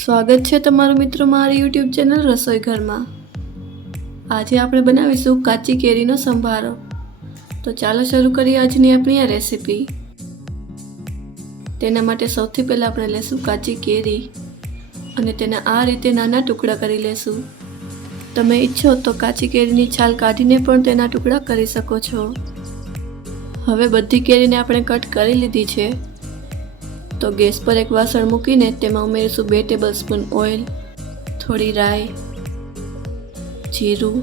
સ્વાગત છે તમારું મિત્રો મારી YouTube ચેનલ રસોઈ ઘરમાં। આજે આપણે બનાવીશું કાચી કેરીનો સંભારો। તો ચાલો શરૂ કરીએ આજની આપણી આ રેસીપી। તેના માટે સૌથી પહેલા આપણે લેશું કાચી કેરી અને તેના આ રીતે નાના ટુકડા કરી લેશું। તમે ઈચ્છો તો કાચી કેરીની છાલ કાઢીને પણ તેના ટુકડા કરી શકો છો। હવે બધી કેરીને આપણે કટ કરી લીધી છે। तो गैस पर एक वासण मूकीने तेमां उमेरीशुं 2 टेबलस्पून ऑइल, थोड़ी राई, जीरुं,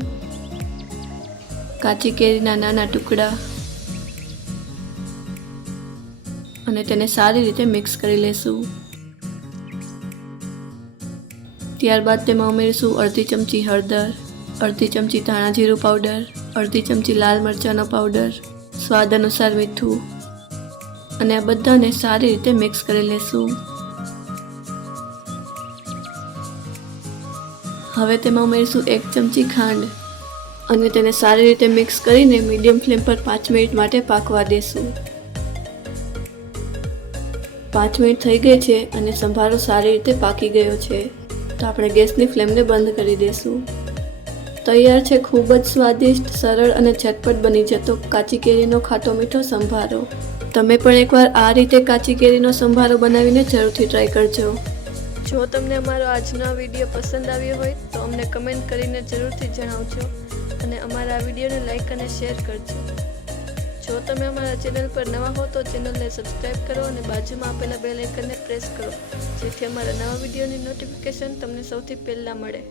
काची केरीना नाना टुकड़ा अने तेने सारी रीते मिक्स करी लेशुं। त्यारबाद तेमां उमेरीशुं अर्धी चमची हळदर, अर्धी चमची धाणा जीरुं पाउडर, अर्धी चमची लाल मरचानो पाउडर, स्वाद अनुसार मीठुं અને આ બધાને સારી રીતે મિક્સ કરી લેશું। હવે તેમાં ઉમેરીશું 1 ચમચી ખાંડ અને તેને સારી રીતે મિક્સ કરીને મીડિયમ ફ્લેમ પર 5 મિનિટ માટે પાકવા દેશું। 5 મિનિટ થઈ ગઈ છે અને સંભારો સારી રીતે પાકી ગયો છે, તો આપણે ગેસની ફ્લેમને બંધ કરી દેશું। તૈયાર છે ખૂબ જ સ્વાદિષ્ટ, સરળ અને ઝટપટ બની જતો કાચી કેરીનો ખાટો મીઠો સંભારો। તમે પણ એકવાર આ રીતે કાચી કેરીનો સંભારો બનાવીને જરૂરથી ટ્રાય કરજો। જો તમને અમારો આજનો વિડીયો પસંદ આવ્યો હોય તો અમને કમેન્ટ કરીને જરૂરથી જણાવજો અને અમારા વિડીયોને લાઈક અને શેર કરજો। જો તમે અમારા ચેનલ પર નવા હો તો ચેનલને સબસ્ક્રાઇબ કરો અને બાજુમાં આપેલા બેલ આઇકનને પ્રેસ કરો, જેથી અમારા નવા વિડીયોની નોટિફિકેશન તમને સૌથી પહેલા મળે।